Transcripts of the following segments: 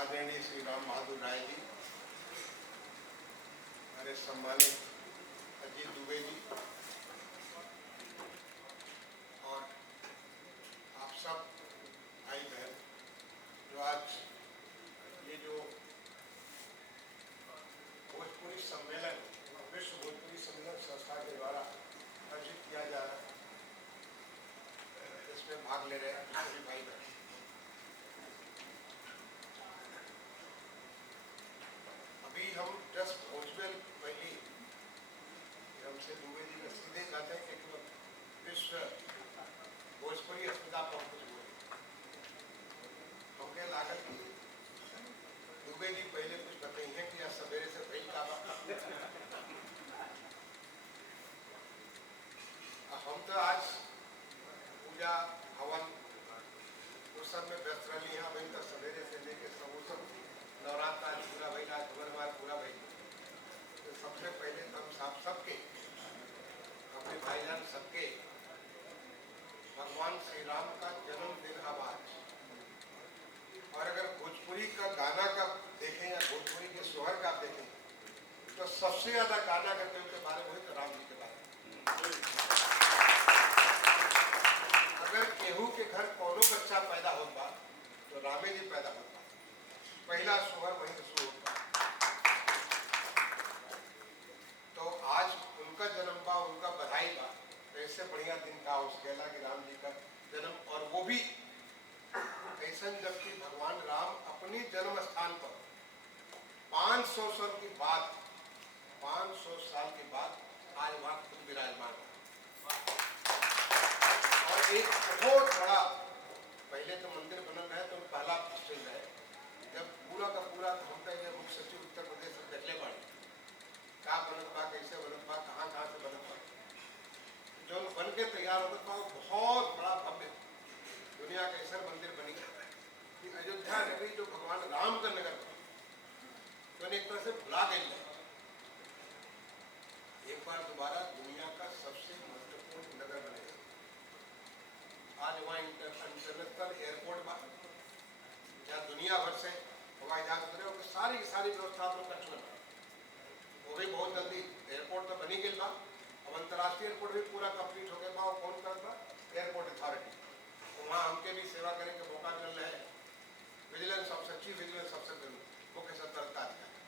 आदरणीय श्री राम बहादुर राय जी, हमारे सम्मानित अजीत दुबे जी और आप सब भाई बहन जो आज ये जो भोजपुरी सम्मेलन विश्व भोजपुरी सम्मेलन संस्था के द्वारा आयोजित किया जा रहा है, इसमें भाग ले रहे हैं सभी भाई बहन। अभी हम जस्ट भोजपुर पहली हमसे दुबे जी ने सीधे कहते हैं कि विश्व भोजपुरी अस्पताल पर कुछ बोले हमके लागत की दुबे जी पहले कुछ बताइए कि आज सवेरे से भाई का हम तो आज पूजा हवन उस सब में व्यस्त रही हैं। अभी तक सवेरे से लेकर सब नवरात्र पूरा भाई आज खबरवार पूरा भाई। तो सबसे पहले तो हम साफ सबके अपने भाईजान सबके भगवान श्री राम का जन्मदिन अब आज, और अगर भोजपुरी का गाना का देखें या भोजपुरी के सोहर का देखें तो सबसे ज्यादा गाना अगर कोई के बारे में हो तो राम जी के बारे में। अगर केहू के घर कोनो बच्चा पैदा होता तो रामे जी पैदा होता, पहला सोहर वहीं शुरू होता। तो आज उनका जन्म बा, उनका बधाई बा। ऐसे बढ़िया दिन का उसकेला कि राम जी का जन्म, और वो भी ऐसा जबकि भगवान राम अपनी जन्म स्थान पर 500 साल के बाद 500 साल के बाद आज वहां खुद विराजमान है। और एक बहुत बड़ा पहले तो मंदिर बनल है, तो पहला स्टेज है जब पूरा का पूरा हम कहेंगे मुख्य सचिव उत्तर प्रदेश से देखले बाड़ी का बनत बा, कैसे बनत बा, कहाँ से बनत बा, जो बन के तैयार होता था। बहुत बड़ा भव्य दुनिया का ऐसा मंदिर बनी कि अयोध्या नगरी जो भगवान राम का नगर तो एक तरह से भुला गई है। एक बार दोबारा दुनिया का सबसे महत्वपूर्ण नगर बनेगा। आज वहाँ इंटरनेशनल एयरपोर्ट बा जहाँ दुनिया भर से हवाई जहाज उतरे, सारी की सारी व्यवस्था तो कर चुका, वो भी बहुत जल्दी एयरपोर्ट तो बनी गई बा। अब अंतर्राष्ट्रीय एयरपोर्ट भी पूरा कंप्लीट हो गया बा। कौन कर बा? Airport authority. तो वहाँ हमके भी सेवा करने का मौका मिल रहा है। Vigilance officer, chief vigilance officer मुख्य सतर्कता अधिकारी,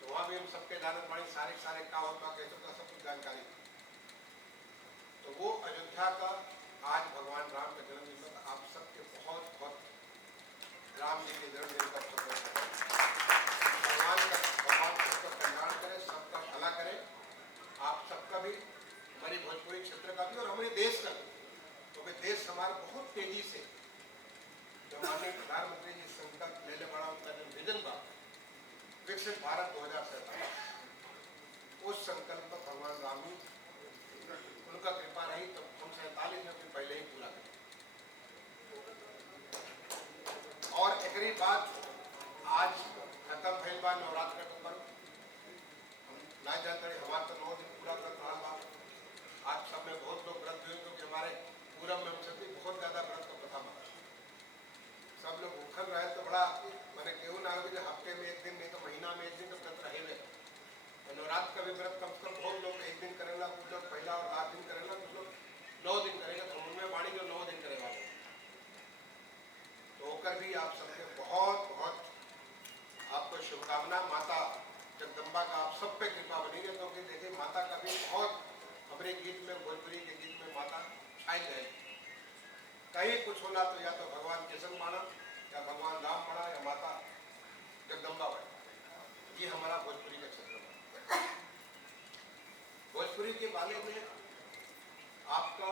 तो वहाँ भी हम सबके जानत पानी सारे का होता कैसे का सब कुछ जानकारी। तो वो अयोध्या का आज भगवान राम का जन्मदिन, आप सबके बहुत बहुत राम जी के जन्मदिन का भगवान सबका कल्याण करे, सबका भला करे, आप सबका भी, हमारी भोजपुरी क्षेत्र का भी और हमारे देश का भी। क्योंकि देश हमारा बहुत तेजी से जो माननीय प्रधानमंत्री जी संकल्प ले बड़ा उनका जो विजन था विकसित भारत 2047, उस संकल्प पर भगवान राम ही उनका कृपा रही तो हम 47 में पहले ही पूरा करें। और एक बात आज खत्म भइल बा नवरात्र का पर्व, ना जानते हमारे तो 9 दिन पूरा कर रहा बा। आज सब में बहुत लोग व्रत हुए क्योंकि हमारे पूरब में हमसे बहुत ज्यादा व्रत का प्रथा बना, सब लोग भूखल रहे तो बड़ा मैंने केहू ना हो कि हफ्ते में एक दिन नहीं तो महीना में एक दिन तो व्रत रहे। तो नवरात्र का भी व्रत कम से कम बहुत लोग एक दिन करेगा, कुछ लोग पहला और लास्ट दिन करेगा, कुछ लोग 9 दिन करेगा। तो उनमें वाणी जो 9 दिन करेगा, तो होकर भी आप सबके बहुत बहुत आपको शुभकामना। माता जगदम्बा का आप सब पे कृपा बनी है, क्योंकि देखिए माता का भी बहुत हमारे गीत में, भोजपुरी के गीत में माता छाई है। कहीं कुछ होना तो या तो भगवान कृष्ण माना, या भगवान राम पढ़ा, या माता जगदम्बा पढ़ा। ये हमारा भोजपुरी का क्षेत्र है। भोजपुरी के बारे में आपका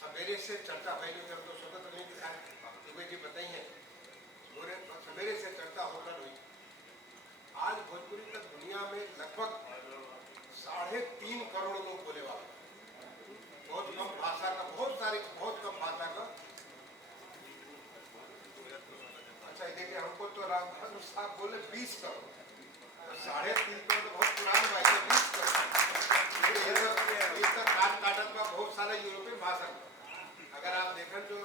सवेरे से चर्चा पहले जब तो स्वतंत्र नहीं दिखा दुबे जी बताइए, सवेरे से चर्चा होकर हुई। आज भोजपुरी तक दुनिया में लगभग 3.5 करोड़ लोग बोले वाले, बहुत कम भाषा का, बहुत कम भाषा का। अच्छा देखिए हमको तो राम बहादुर साहब बोले 20 करोड़, तो 3.5 करोड़ तो बहुत पुरानी बात है। 20 करोड़ काटत में बहुत सारा यूरोपीय भाषा, अगर आप देखें तो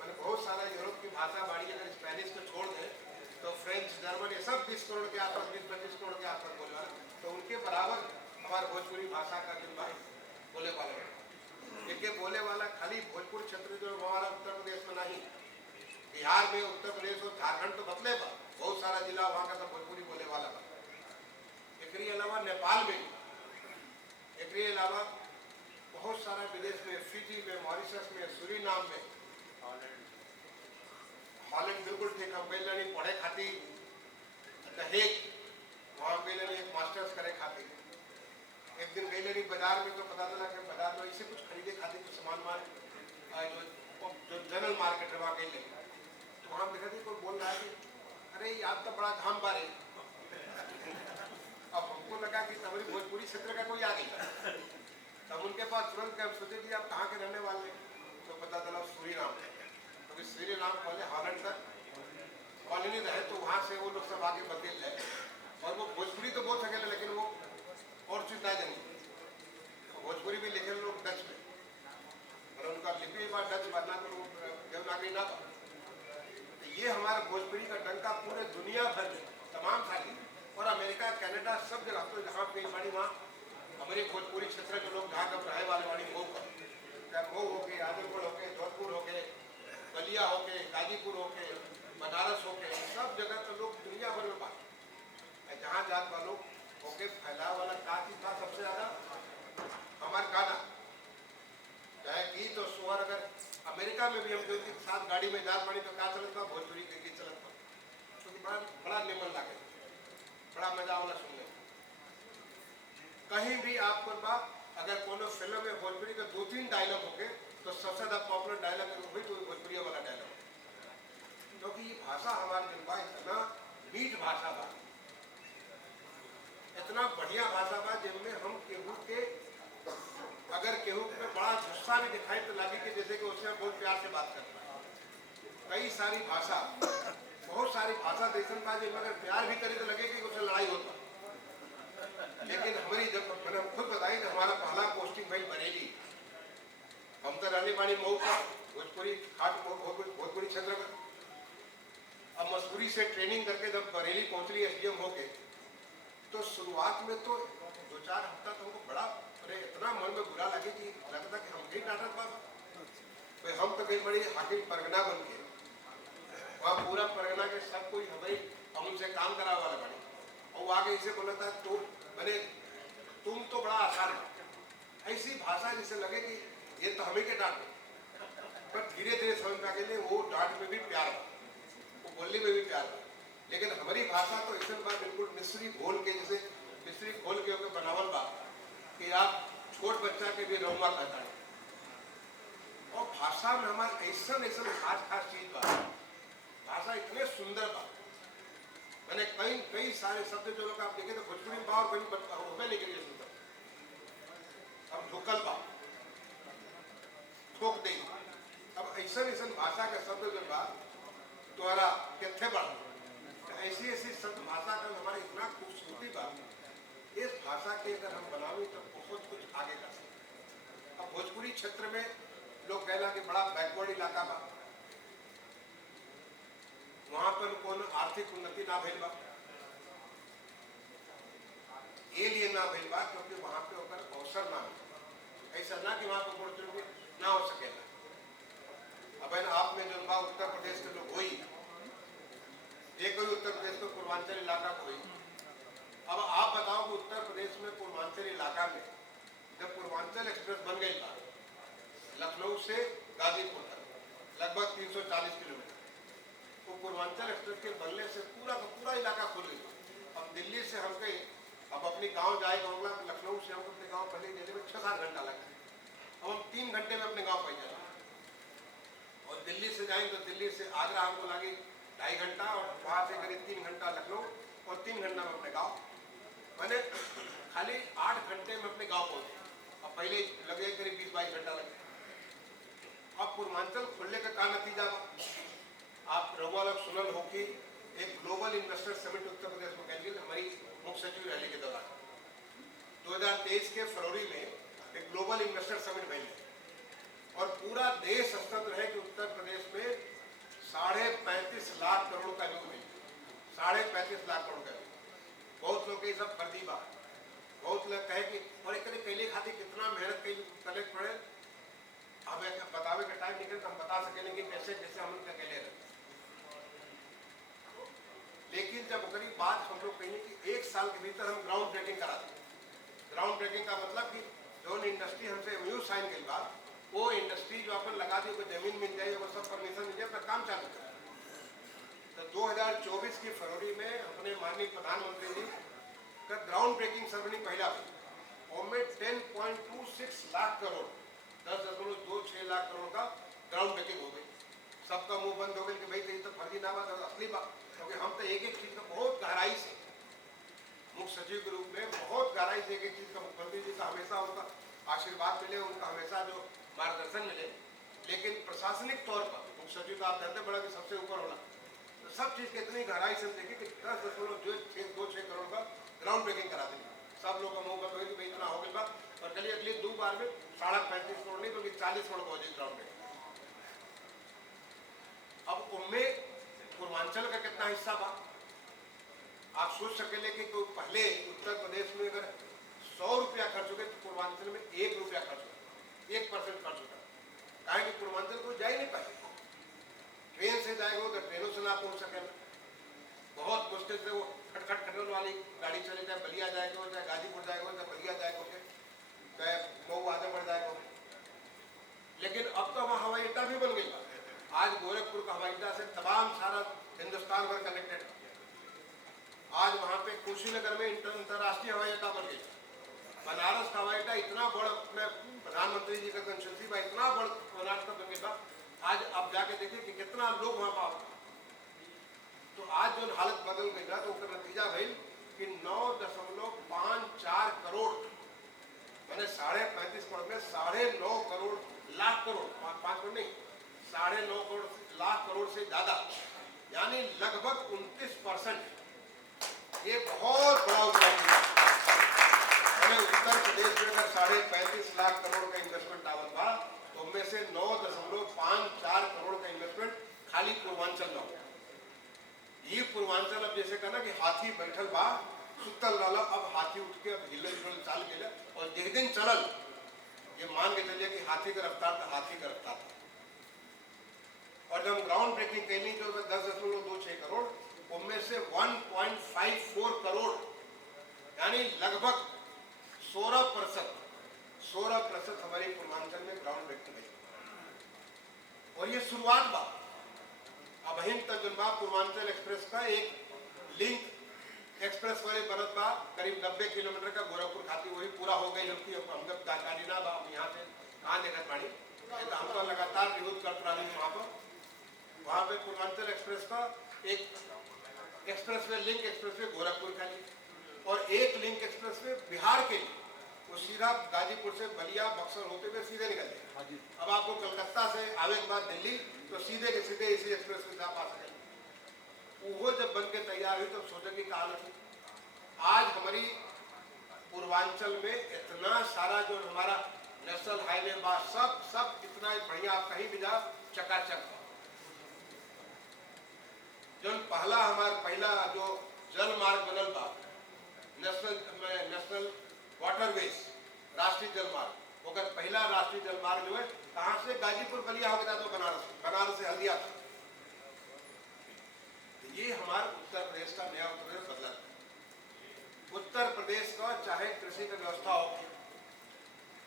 मैंने बहुत सारा यूरोप की भाषा बाड़ी, अगर स्पेनिश को छोड़ दें तो फ्रेंच, जर्मन, ये सब 20 करोड़ के आसपास, 20-25 करोड़ के आसपास बोले वाले, तो उनके बराबर हमारे भोजपुरी भाषा का जो भाई बोले वाले, एक बोले वाला खाली भोजपुर क्षेत्र जो हमारा उत्तर प्रदेश में नहीं, बिहार में, उत्तर प्रदेश और झारखंड तो बदले बा, बहुत सारा जिला वहाँ का तो भोजपुरी बोले वाला बा। एकरी अलावा नेपाल में, एकरी अलावा बहुत सारा विदेश में, फिजी में, मॉरिशस में, सूरीनाम में, हॉलैंड, बिल्कुल ठीक, हम गए पढ़े खाती दहेज, वहाँ गए एक मास्टर्स करे खाती। एक दिन गई बाजार में तो पता चला कि बाजार में इसे कुछ खरीदे खाते कुछ सामान जो जनरल मार्केट है वहाँ गई, तो वहाँ देखा थी कोई बोल रहा है कि अरे आज तो बड़ा घाम बारे। अब हमको लगा कि हमारी भोजपुरी क्षेत्र का कोई आ गई, तब उनके पास तुरंत हम सोचे कि आप कहाँ के रहने वाले, तो पता चला सूरीनाम, क्योंकि सूरीनाम पहले हॉलैंड का कॉलोनी रहे, तो वहाँ से वो लोग सब आगे बदल गए, और वो भोजपुरी तो बोल सके लेकिन वो और चीज़ नहीं, भोजपुरी भी लिखे लोग डच में, और उनका लिपि बार डच बनना तो देवनागरी ना बा। तो ये हमारा भोजपुरी का डंका पूरे दुनिया भर में तमाम साथी और अमेरिका, कनाडा, सब जगह, तो जहाँ पे बाड़ी वहाँ हमारे भोजपुरी क्षेत्र के लोग जहाँ कब रहे वाले वाली मऊ का, चाहे मऊ हो के, आजमगढ़ हो के, जोधपुर हो के, बलिया हो के, गाजीपुर हो के, बनारस हो के, सब जगह तो लोग दुनिया भर में बात, जहाँ जात वालों होके फैलाव वाला का चीज था सबसे ज्यादा हमारे गाना, चाहे गीत और स्वर। अगर अमेरिका में भी हम जो साथ गाड़ी में जात पानी तो का चलत बा, भोजपुरी के गीत चलत बा, तो बड़ा बड़ा निमन लागे, बड़ा मजा वाला सुनने। कहीं भी आपको बात, अगर कोनो फिल्म में भोजपुरी का 2-3 डायलॉग होके तो सबसे ज्यादा पॉपुलर डायलॉग वही तो भोजपुरी वाला डायलॉग, क्योंकि ये भाषा हमारे जनबा इतना मीठ भाषा बा, इतना बढ़िया भाषा बा, जिनमें हम केहू के अगर केहू पे बड़ा गुस्सा भी दिखाई तो लगे कि जैसे कि उससे बहुत प्यार से बात करता है। कई सारी भाषा, बहुत सारी भाषा देशन बा जिनमें अगर प्यार भी करे तो लगे कि उससे लड़ाई होता, लेकिन हमारी जब मैंने खुद बताई कि हमारा पहला पोस्टिंग भाई बरेली, हम तो रहने वाली मऊ का भोजपुरी खाट भोजपुरी क्षेत्र में, अब मसूरी से ट्रेनिंग करके जब बरेली पहुंचली SDM होके, तो शुरुआत में तो 2-4 हफ्ता तो हमको बड़ा अरे इतना मन में बुरा लगे कि लगता कि हम ही नाटक बाबा भाई, हम तो गई बड़ी हाकिम परगना बन के, वहाँ पूरा परगना के सब कोई हमारी हम उनसे काम करा वाला बड़ी, और वो आगे इसे बोला था तो मैंने तुम तो बड़ा आसान है, ऐसी भाषा जिसे लगे कि ये तो हमें के डांट, पर धीरे धीरे समझ में आ गए वो डांट में भी प्यार बा, वो बोलने में भी प्यार बा। लेकिन हमारी भाषा तो ऐसे बात बिल्कुल मिस्री घोल के, जैसे मिस्री घोल के होकर बनावल बा कि आप छोट बच्चा के भी रहुआ कहता है, और भाषा में हमारे ऐसा ऐसा खास चीज बा, भाषा इतने सुंदर बा, मैंने कई सारे शब्द जो लोग आप देखे तो भोजपुरी में बा और कहीं नहीं करिए सुंदर, अब ढुकल बा, ठोक दे, अब ऐसा भाषा का शब्द जो बा द्वारा कितने बढ़, ऐसी शब्द भाषा का हमारे इतना खूबसूरती बा, इस भाषा के अगर हम बनावे तो बहुत कुछ आगे कर सकते। अब भोजपुरी क्षेत्र में लोग कहला कि बड़ा बैकवर्ड इलाका बा, वहां पर कोनो आर्थिक उन्नति ना भइल बा, ये लिए ना भइल बा क्योंकि वहां पे ओकर अवसर ना मिले, ऐसा ना कि वहां पर अपॉर्चुनिटी ना हो सकेला। अब आप में जो बा उत्तर प्रदेश के लोग हुई, एक कोई उत्तर प्रदेश को पूर्वांचल इलाका को हुई, अब आप बताओ कि उत्तर प्रदेश में पूर्वांचल इलाका में जब पूर्वांचल एक्सप्रेस बन गई था लखनऊ से गाजीपुर तक लगभग 340 किलोमीटर, तो पूर्वांचल एक्सप्रेस के बनने से पूरा का पूरा इलाका खुल गया। अब दिल्ली से हम गए, अब अपनी गांव जाए होगा, लखनऊ से हमको अपने गांव पहले जाने में 6-7 घंटा लगता है, अब हम 3 घंटे में अपने गाँव पहुँच जाए, और दिल्ली से जाएंगे तो दिल्ली से आगरा हमको लगे 2.5 घंटा, और वहाँ से करीब 3 घंटा लखनऊ, और 3 घंटा में अपने गाँव, मैंने खाली 8 घंटे में अपने गांव पहुंचे। अब पहले लगे करीब 20-22 घंटा लगे। अब पूर्वांचल खुलने का क्या नतीजा, आप रहुआ लोग सुनल हो कि एक global investor summit Uttar Pradesh में कल हमारी मुख्य सचिव रहने के दौरान 2023 के फरवरी में एक ग्लोबल इन्वेस्टर समिट भइल, और पूरा देश स्तर रहे कि उत्तर प्रदेश में 35.5 लाख करोड़ का निवेश, 35.5 लाख करोड़ का। बहुत लोग ये सब फर्जी बात, बहुत लोग कहे कि और एक कैले खातिर कितना मेहनत कई कलेक्ट पड़े। अब बतावे का टाइम निकले तो हम बता सकेंगे कि कैसे कैसे हम लोग अकेले रहे। लेकिन जब करीब बात हम लोग कहेंगे कि 1 साल के भीतर हम ग्राउंड ब्रेकिंग करा दें। ग्राउंड ब्रेकिंग का मतलब कि जो इंडस्ट्री हमसे एमयू साइन के बाद वो इंडस्ट्री जो अपन लगा दी, वो जमीन मिल जाए, वो सब परमिशन मिल जाए, अपना काम चालू करें। तो 2024 की फरवरी में अपने माननीय प्रधानमंत्री जी का ग्राउंड ब्रेकिंग सेरेमनी पहला हुई और में 10.26 लाख करोड़ 10.26 लाख करोड़ का ग्राउंड ब्रेकिंग हो गई। सबका मुंह बंद हो गया कि भाई तो फर्जी ना बात, असली बात, क्योंकि हम तो एक एक चीज का बहुत गहराई से मुख्य सचिव के रूप में बहुत गहराई से एक एक चीज का मुख्यमंत्री जी का हमेशा उनका आशीर्वाद मिले, उनका हमेशा जो मार्गदर्शन मिले। लेकिन प्रशासनिक तौर पर मुख्य सचिव का आप जानते बड़ा कि सबसे ऊपर होना, तो सब चीज की इतनी गहराई से देखिए कि 10.26 करोड़ का ग्राउंड ब्रेकिंग करा देंगे। सब लोग का मुंह बंद हो गया इतना हो गया। और कल अगली 2 बार में 35.5 करोड़ नहीं बल्कि 40 करोड़ पहुंचे ग्राउंड ब्रेकिंग। अब उनमें पूर्वांचल का कितना हिस्सा बा, आप सोच सकेले कि तो पहले उत्तर प्रदेश में अगर 100 रुपया खर्च हो गए तो पूर्वांचल में 1 रुपया खर्च होगा, 1% खर्च होगा। कहा कि पूर्वांचल को जा ही नहीं पाए, ट्रेन से जाएगा तो ट्रेनों से ना पहुंच सके, बहुत मुश्किल से वो खटखट खटल वाली गाड़ी चले, चाहे बलिया जाएगा, चाहे गाजीपुर जाएगा, चाहे बलिया जाएगा, चाहे मऊ आजमगढ़ जाएगा। लेकिन अब तो वहाँ हवाई अड्डा भी बन गई। आज गोरखपुर का हवाई अड्डा से तमाम सारा हिंदुस्तान भर कनेक्टेड। आज वहाँ पे कुशीनगर में अंतर्राष्ट्रीय हवाई अड्डा बन गया। बनारस का हवाई अड्डा इतना बड़ा, प्रधानमंत्री जी का कंसल्टी बा, इतना बड़ा बनारस का बन गया। आज आप जाके देखिए कि कितना लोग वहाँ पाओ। तो आज जो हालत बदल गई ना, तो उसका नतीजा भाई कि 9.54 करोड़ मैंने 35.5 करोड़ में 9.5 करोड़ लाख करोड़, 5 करोड़ नहीं, 9.5 करोड़ लाख करोड़ से ज्यादा, यानी लगभग 29%। ये बहुत बड़ा उपलब्धि है। हमें उत्तर प्रदेश में अगर 35.5 लाख करोड़ का इन्वेस्टमेंट आवत बा, तो उनमें से 9.54 करोड़ का इन्वेस्टमेंट खाली पूर्वांचल में हो। ये पूर्वांचल अब जैसे कहना कि हाथी बैठल बा सुतल रहला, अब हाथी उठ के अब हिलल जुलल चाल के, और जिस दिन चलल ये मान के चलिए कि हाथी का रफ्तार था, हाथी का रफ्तार था। और जब ग्राउंड ब्रेकिंग कैली तो 10.26 करोड़, उनमें से 1.54 करोड़ यानी लगभग 16% हमारे पूर्वांचल में ग्राउंड ब्रेकिंग है। और ये शुरुआत बा। अब हिंद तजुर्बा पूर्वांचल एक्सप्रेस का एक लिंक एक्सप्रेस वाले बनत बा, करीब 90 किलोमीटर का गोरखपुर खाती, वही पूरा हो गई। जबकि हम जब जानकारी ना बा यहाँ से कहाँ देखत पानी, तो हम तो लगातार विरोध करते रहे हैं। वहाँ पे पूर्वांचल एक्सप्रेस का एक express way link express way Gorakhpur का लिए, और एक लिंक एक्सप्रेस वे बिहार के लिए, वो सीधा गाजीपुर से बलिया बक्सर होते हुए सीधे निकल जाए। अब आपको कलकत्ता से आवे के बाद दिल्ली, तो सीधे के सीधे इसी एक्सप्रेस में आप आ सके। वो जब बन के तैयार हुई तो सोचे कि कहा थी। आज हमारी पूर्वांचल में इतना सारा जो हमारा नेशनल हाईवे बा, सब इतना बढ़िया, आप कहीं भी जाओ चकाचक। जो पहला जो जल मार्ग बनल बा, नेशनल वाटरवेज, राष्ट्रीय जल मार्ग, अगर पहला राष्ट्रीय जल मार्ग जो है कहाँ से गाजीपुर बलिया हो गया, तो बनारस से हल्दिया था। ये हमारे उत्तर प्रदेश का नया उत्तर प्रदेश बदला। उत्तर प्रदेश का चाहे कृषि की व्यवस्था हो,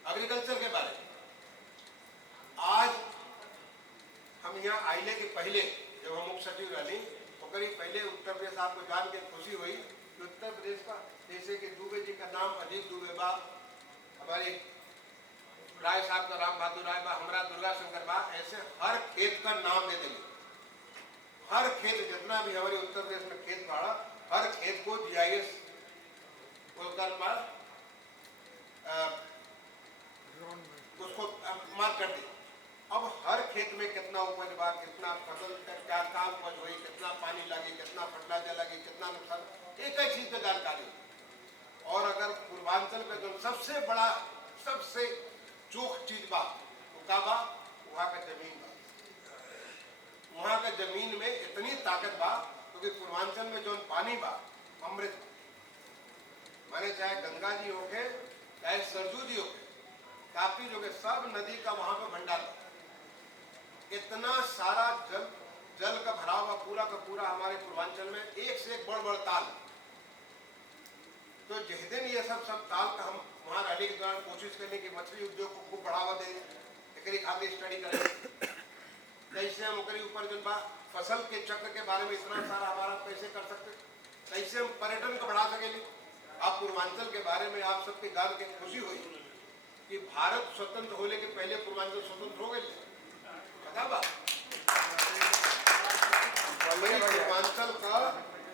एग्रीकल्चर के बारे में, आज हम यहाँ आइले के पहले जब हम मुख्य सचिव रही, तो करीब पहले उत्तर प्रदेश आपको जान के खुशी हुई कि उत्तर प्रदेश का, जैसे कि दुबे जी का नाम अजीत दुबे बा, हमारे राय साहब का राम बहादुर राय बा, हमारा दुर्गा शंकर बा, ऐसे हर खेत का नाम दे देंगे। हर खेत जितना भी हमारे उत्तर प्रदेश में खेत बाड़ा, हर खेत को GIS उसको मार्क कर दी। अब हर खेत में कितना उपज बा, कितना फसल क्या काम उपज हुई, कितना पानी लगी, कितना फर्टिलाइजर लगी, कितना नुकसान, एक एक चीज की जानकारी। और अगर पूर्वांचल में जो सबसे बड़ा सबसे चोख चीज बा, वो का बा, वहाँ का जमीन बा। वहाँ का जमीन में इतनी ताकत बा, तो क्योंकि पूर्वांचल में जो पानी बा अमृत माने, चाहे गंगा जी होके चाहे सरजू जी होके, ताप्ती जो के सब नदी का वहां पे भंडार, इतना सारा जल का भराव हुआ पूरा का पूरा हमारे पूर्वांचल में, एक से एक बड़ ताल। तो जिस दिन ये सब ताल का हम वहाँ रैली के दौरान कोशिश करने की मछली उद्योग को खूब बढ़ावा दें, एकरी खातिर स्टडी करें, कैसे हम ओकरी ऊपर जो बा फसल के चक्र के बारे में इतना सारा हमारा कैसे कर सकते, कैसे हम पर्यटन को बढ़ा सकेंगे। आप पूर्वांचल के बारे में आप सबके जान के खुशी हुई कि भारत स्वतंत्र होने के पहले पूर्वांचल स्वतंत्र हो गए, पता बा?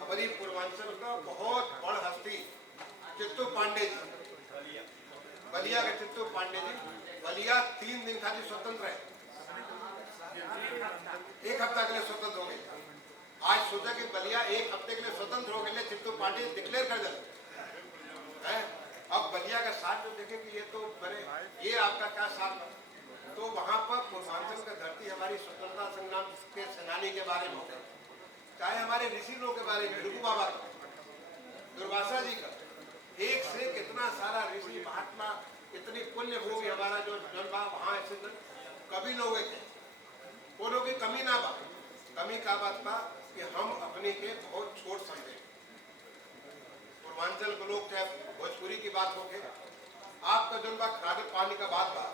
हमारी पूर्वांचल का बहुत बड़ हस्ती चित्तू पांडे जी, बलिया के चित्तू पांडे जी, बलिया 3 दिन खातिर स्वतंत्र है, 1 हफ्ता के लिए स्वतंत्र हो गए। आज सोचा कि बलिया 1 हफ्ते के लिए स्वतंत्र हो गए, चित्तू पांडे डिक्लेयर कर दिया है। अब बलिया का साथ जो देखें कि ये तो बड़े, ये आपका क्या साथ, तो वहां पर पूर्वांचल का धरती हमारी स्वतंत्रता संग्राम के सेनानी के बारे में हो गए, चाहे हमारे ऋषि लोग के बारे में, भृगु बाबा का, दुर्वासा जी का, एक से कितना सारा ऋषि महात्मा, इतनी पुण्य भूमि हमारा जो जनबा, वहां ऐसे कभी लोग कोनो की कमी ना बा। कमी का बात बा कि हम अपने के बहुत छोट समझे। पूर्वांचल के लोग, चाहे भोजपुरी की बात हो के, आपका जनबा खाद्य पानी का बात बा,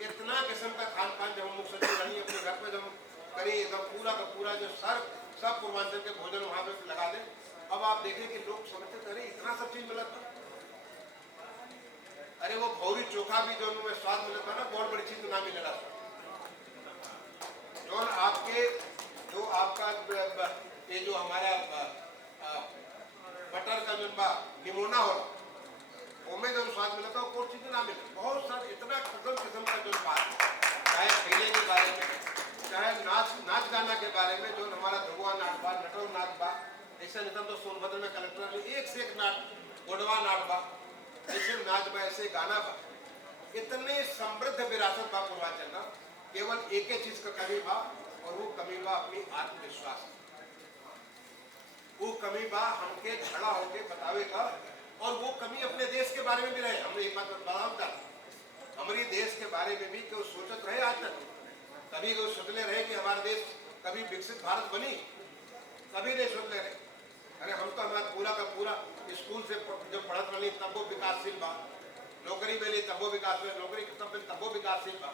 इतना किस्म का खान पान जब हम मुख सचिव रही अपने घर पे जब करी, एकदम पूरा का पूरा जो सब पूर्वांचल के भोजन वहां पे लगा दे। अब आप देखें कि लोग समझते अरे इतना सब चीज मिलता, अरे वो भौरी चोखा भी जो उनमें स्वाद मिलता ना, बहुत बड़ी चीज ना मिल रहा। जो आपके जो आपका ये जो हमारा बटर का जो निमोना हो, उनमें जो स्वाद मिलता है, कोई चीज ना मिले। बहुत सारे इतना किस्म का जो बात, चाहे खेले के बारे में, चाहे नाच गाना के बारे में, जो हमारा धुआ नाट बा, नटो नाच बा, ऐसे नितम तो सोनभद्र में कलेक्टर ने 1 से 1 नाट, गोडवा नाट बा, ऐसे नाच बा, ऐसे गाना बा, इतने समृद्ध विरासत बा पूर्वांचल का। केवल एक ही चीज का कमी बा, और वो कमी बा अपनी आत्मविश्वास। वो कमी बा हमके खड़ा होके बतावेगा, और वो कमी अपने देश के बारे में भी रहे। हमने एक बात बताऊंगा, हमारी देश के बारे में भी क्यों सोचत रहे, आज तक कभी कोई सोचले रहे कि हमारा देश कभी विकसित भारत बनी, कभी नहीं सोचले रहे। अरे हम तो हमारा पूरा का पूरा स्कूल से जब पढ़त रही तब वो विकासशील बा, नौकरी मिली तब वो विकास हुआ, नौकरी तब वो विकासशील बा,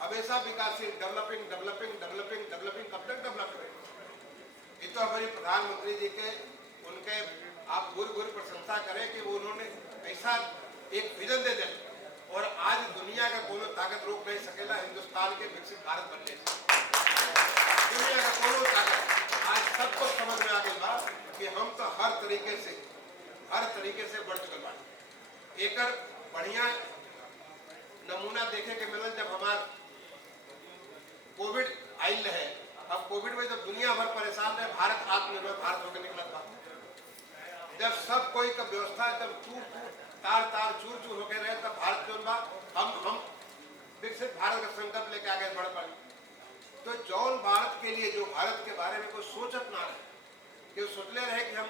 हमेशा विकासशील, डेवलपिंग डेवलपिंग डेवलपिंग डेवलपिंग, कब तक डेवलप करें। ये तो हमारे प्रधानमंत्री जी के, उनके आप गुर प्रशंसा करें कि वो उन्होंने ऐसा एक विजन दे दिया, और आज दुनिया का कोनो ताकत रोक नहीं सकेला हिंदुस्तान के विकसित भारत बनने से। दुनिया का कोनो ताकत आज सबको समझ में आ गई बात कि हम तो हर तरीके से बढ़ चुके बात। एक बढ़िया नमूना देखे के मिलल जब हमार कोविड आयल है। अब कोविड में जब दुनिया भर परेशान है, भारत आत्मनिर्भर भारत होकर निकला था। जब सब कोई का व्यवस्था जब तार चूर होकर रहे, तब भारत जो हम विकसित भारत का संकल्प लेके आगे बढ़ पाए। तो जौन भारत के लिए, जो भारत के बारे में कोई सोचत ना रहे, कि सोचले रहे कि हम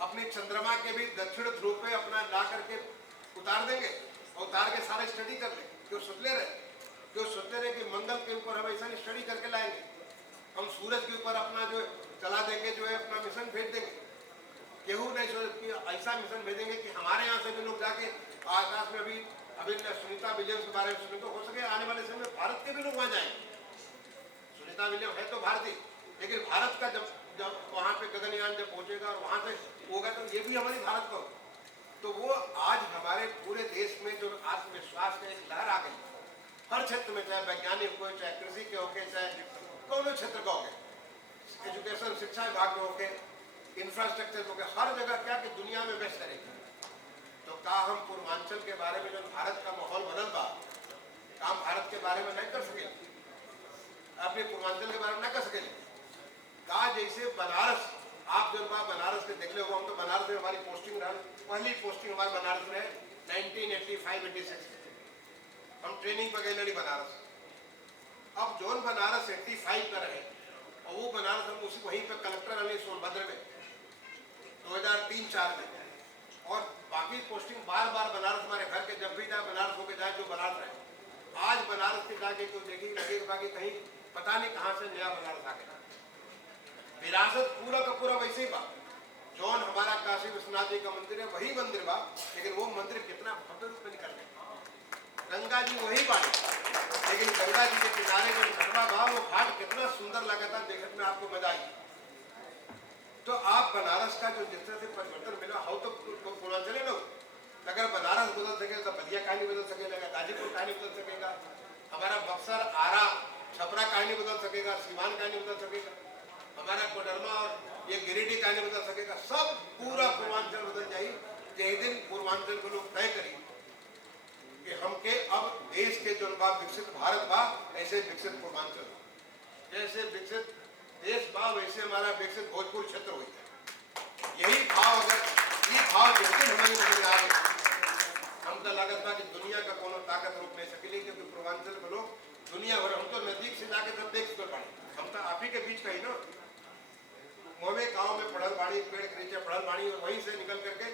अपनी चंद्रमा के भी दक्षिण ध्रुव पे अपना ला करके उतार देंगे, और उतार के सारे स्टडी कर ले, क्यों सोचले रहे कि मंगल के ऊपर हम ऐसा स्टडी करके लाएंगे, हम सूरज के ऊपर अपना जो चला देंगे, जो है अपना मिशन भेज देंगे। केहू नहीं सोच कि ऐसा मिशन भेजेंगे कि हमारे यहाँ से भी लोग जाके आकाश में, अभी सुनीता विलियम्स के बारे में सुने, तो हो सके आने वाले समय में भारत के भी लोग वहाँ जाएंगे। सुनीता विलियम्स है तो भारतीय, लेकिन भारत का जब वहाँ पे गगनयान जब पहुँचेगा और वहाँ से होगा, तो ये भी हमारी भारत का। तो वो आज हमारे पूरे देश में जो आत्मविश्वास का एक लहर आ गई, हर क्षेत्र में, चाहे वैज्ञानिक हो, चाहे कृषि के होके, चाहे कौन क्षेत्र का होके, एजुकेशन शिक्षा विभाग में होके, इंफ्रास्ट्रक्चर होके, हर जगह क्या कि दुनिया में बेस्ट करेगी। तो का हम पूर्वांचल के बारे में जो भारत का माहौल बदल बा, काम भारत के बारे में नहीं कर सके, अपने पूर्वांचल के बारे में नहीं कर सके। का जैसे बनारस, आप जो बनारस के देख ले हो, हम तो बनारस में हमारी पोस्टिंग रहा, पहली पोस्टिंग हमारे बनारस में 1985-86 हम ट्रेनिंग पर गए बनारस। अब जोन बनारस 85 का रहे, और वो बनारस हम उसी वहीं पे कलेक्टर 2003-4 में, और बाकी पोस्टिंग बार बार बनारस, हमारे घर के जब भी जाए बनारस होके जाए जो बनारस रहे। आज बनारस के जाके तो देखिए लगेगा कि कहीं पता नहीं कहाँ से नया बनारस आ गया। विरासत पूरा का पूरा वैसे ही बा, जौन हमारा काशी विश्वनाथ जी का मंदिर है वही मंदिर बा, लेकिन वो मंदिर कितना भव्य रूप में निकल गया। गंगा जी वही बात, लेकिन गंगा जी के किनारे जो घटवा बा वो घाट कितना सुंदर लगा था, देखने में आपको मजा आई। तो आप बनारस का जो जिस तरह से परिवर्तन मिला हो तो पूर्वांचल लोग, अगर बनारस बदल सके तो बलिया कहानी बदल सकेगा, गाजीपुर कहानी बदल सकेगा, हमारा बक्सर, आरा, छपरा कहानी बदल सकेगा, सीवान कहानी बदल सकेगा, हमारा कोडरमा और ये गिरिडीह कहानी बदल सकेगा। सब पूरा पूर्वांचल बदल जाए। यही दिन पूर्वांचल को लोग तय करिए कि हमके अब देश के जो बा विकसित भारत बा, ऐसे विकसित पूर्वांचल, जैसे विकसित देश बा वैसे हमारा विकसित भोजपुर क्षेत्र हुई है। यही भाव अगर ये भाव जिस दिन हमारी नजर आ गए, हम तो लागत बा कि दुनिया का कोनो ताकत रोक नहीं सकेली, क्योंकि पूर्वांचल के लोग दुनिया भर, हम तो नजदीक से जाके सब देख कर पाए, हम तो आप ही के बीच का ही ना, मोवे गांव में पढ़ल बाड़ी, पेड़ के नीचे पढ़ल बाड़ी, और वहीं से निकल करके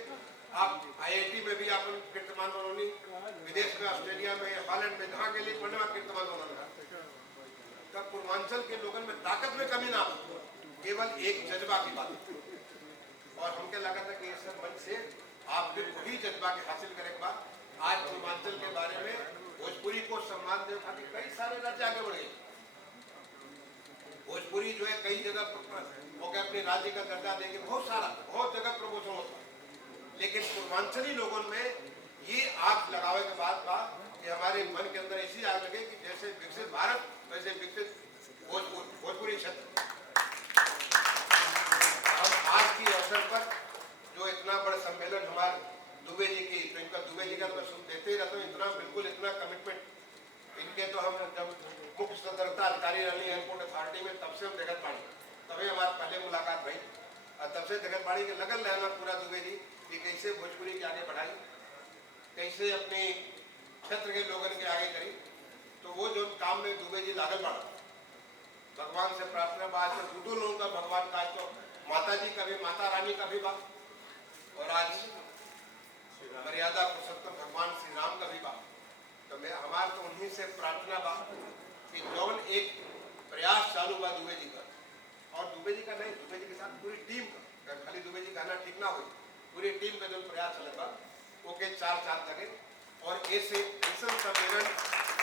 आप IIT में भी आप कीर्तिमान बनोनी, विदेश में ऑस्ट्रेलिया में हॉलैंड में जहाँ के लिए पढ़ने में कीर्तिमान बनोगा। तब पूर्वांचल के लोगों में ताकत में कमी ना हो, केवल एक जज्बा की बात। और हमके लगा था कि इस मंच से आपके वही जज्बा के हासिल करे के बाद आज पूर्वांचल के बारे में भोजपुरी को सम्मान दे खातिर कई सारे राज्य आगे बढ़े। भोजपुरी जो है कई जगह हो गया अपने राज्य का दर्जा देके बहुत जगह प्रमोशन होता, लेकिन पूर्वांचली लोगों में ये आग लगावे के बाद कि हमारे मन के अंदर ऐसी आग लगे कि जैसे विकसित भारत वैसे विकसित भोजपुरी क्षेत्र। हम आज की अवसर पर जो इतना बड़ा सम्मेलन हमारे दुबे जी की, तो इनका दुबे जी का तो मैं देते ही रहता हूँ, इतना बिल्कुल इतना कमिटमेंट इनके, तो हम जब मुख्य सतर्कता अधिकारी रही एयरपोर्ट अथॉरिटी में तब से हम देखत पाड़ी, तभी हमारी पहले मुलाकात भई, और तब से देखत पाड़ी कि लगल रहना पूरा दुबे जी कि कैसे भोजपुरी के आगे बढ़ाई, कैसे अपने क्षेत्र के लोगों के आगे करी। तो वो जो काम में दुबे जी लागल पड़ा, भगवान से प्रार्थना बात से दूधो लोगों का भगवान का, तो माता जी का भी, माता रानी का भी बात, और आज मर्यादा पुरुषोत्तम भगवान श्री राम का भी बात। तो मैं हमारे तो उन्हीं से प्रार्थना बा कि जौन एक प्रयास चालू बा दुबे जी का, और दुबे जी का नहीं, दुबे जी के साथ पूरी टीम का, खाली दुबे जी कहना ठीक ना हुई, पूरी टीम का जो प्रयास चले बा ओके 4 साल लगे, और ऐसे सम्मेलन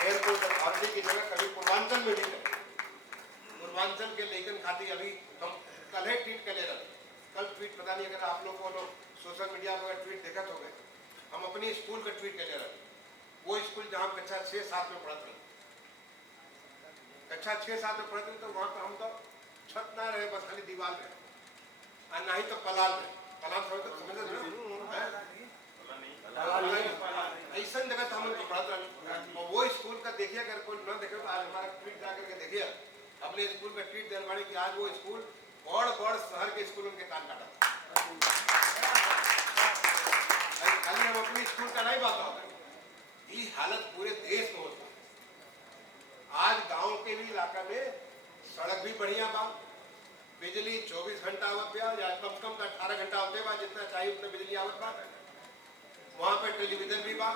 एयरपोर्ट अथॉरिटी की जगह कभी पूर्वांचल में भी करें। पूर्वांचल के लेकिन खातिर अभी हम कल ही ट्वीट कर ले रहे, कल ट्वीट पता नहीं अगर आप लोग को सोशल मीडिया पर ट्वीट देखा हो गए, हम अपनी स्कूल का ट्वीट कर ले रहे, वो स्कूल जहाँ कक्षा 6-7 में पढ़ते हैं, कक्षा 6-7 में पढ़ते हैं, तो वहाँ पर हम तो छत ना रहे, बस खाली दीवार रहे, और ना ही तो पलाल रहे, पलाल समझ ऐसा जगह तो हम उनको पढ़ाते हैं। और वो स्कूल का देखिए, अगर कोई न देखे तो आज हमारा ट्वीट जाकर के देखिए, अपने स्कूल का ट्वीट देने वाले कि आज वो स्कूल बड़ शहर के स्कूल उनके कान काटा, खाली हम अपने स्कूल का नहीं बात होता, ये हालत पूरे देश में होता है। आज गांव के भी इलाका में सड़क भी बढ़िया बा, बिजली 24 घंटा आवत बा, या कम से कम 18 घंटा होते बा, जितना चाहिए उतना बिजली आवत बा। वहाँ पे टेलीविजन भी बा,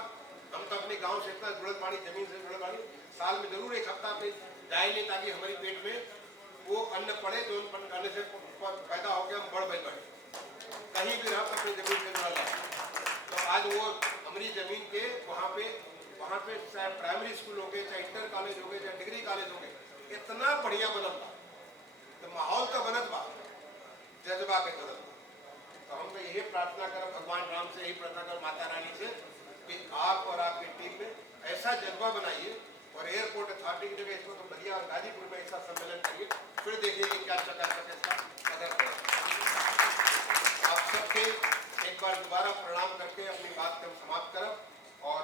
हम तो अपने गांव से इतना जुड़ल बाड़ी, जमीन से जुड़ल बाड़ी, साल में जरूर एक हफ्ता पे जाए नहीं, ताकि हमारी पेट में वो अन्न पड़े जो अन्न से पैदा हो गया, हम बढ़ बढ़ कहीं भी रह अपनी जमीन से जुड़ल है। तो आज वो हमारी जमीन के वहाँ पे चाहे प्राइमरी स्कूल हो गए, चाहे इंटर कॉलेज हो गए, चाहे डिग्री कॉलेज हो गए, इतना बढ़िया बनत बा, तो माहौल तो बनत बा, जज्बा के बनत। तो हम तो यही प्रार्थना करें भगवान राम से, यही प्रार्थना करें माता रानी से कि आप और आपकी टीम में ऐसा जज्बा बनाइए, और एयरपोर्ट अथॉरिटी की जगह इसको तो बलिया और गाजीपुर में ऐसा सम्मेलन करिए, फिर देखिए कि क्या चकाचक इसका अगर आप सबके एक बार दोबारा प्रणाम करके अपनी बात को समाप्त करब, और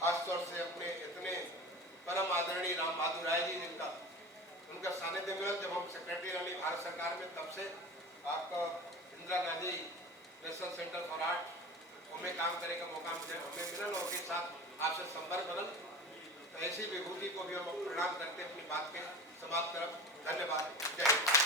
खासतौर से अपने इतने परम आदरणीय राम बहादुर राय जी, जिनका उनका सानिध्य मिला जब हम सेक्रेटरी रही भारत सरकार में, तब से आपका Indira Gandhi national centre for art हमें काम करने का मौका हमें मिला, और उनके साथ आपसे संपर्क बनल। तो ऐसी विभूति को भी हम प्रणाम करते अपनी बात के समाप्त करब। धन्यवाद, जय हिंद।